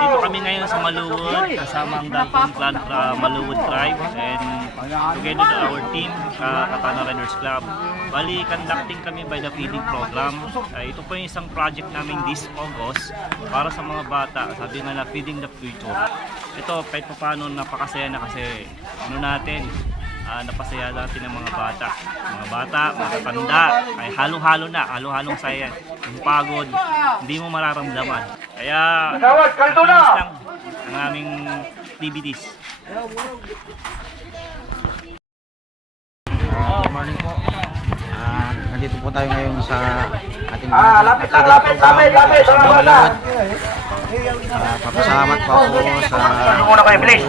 Dito kami ngayon sa Maluwod kasama ang Dalton Clan Maluwod Tribe and together with our team, Katana Riders Club. Bali, conducting kami by the feeding program. Ito po yung isang project namin this August para sa mga bata. Sabi nga na feeding the future. Ito kahit pa paano napakasaya na kasi napasaya natin ang mga bata. Mga bata, matatanda, ay halo-halong saya. Yung pagod, hindi mo mararamdaman. Kaya, finish lang ang aming activities. Good morning po. Nandito po tayo ngayon sa ating lapit sa Maluwod. Papasalamat po ako sa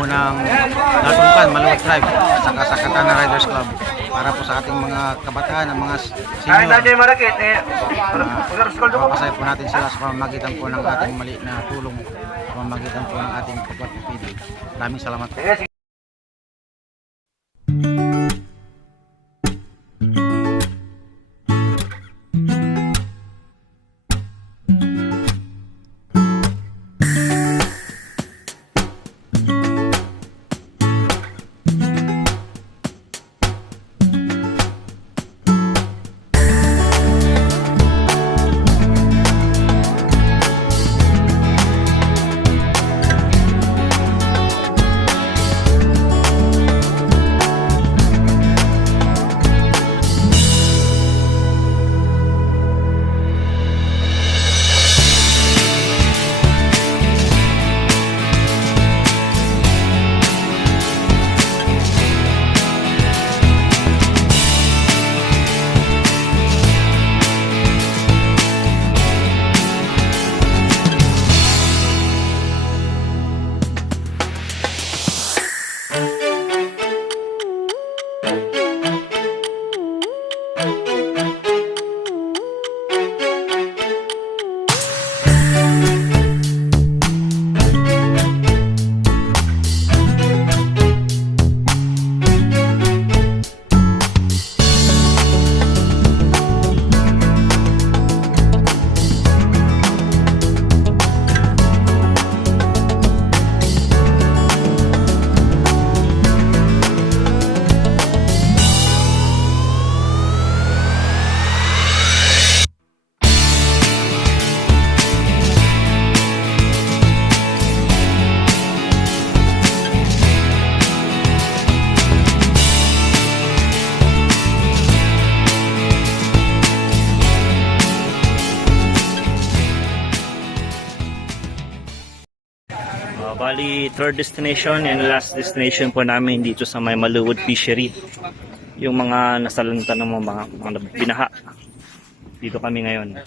unang Dalton Clan Maluwod Tribe at saka sa Katana Riders Club para po sa ating mga kabataan, ang mga senior. Papasaya po natin sila sa pamamagitan po ng ating mali na tulong, sa pamamagitan po ng ating pagpapipili. Maraming salamat po. Bali, third destination and last destination po namin dito sa may Maluwod Fishery. Yung mga nasalanta ng mga binaha. Dito kami ngayon.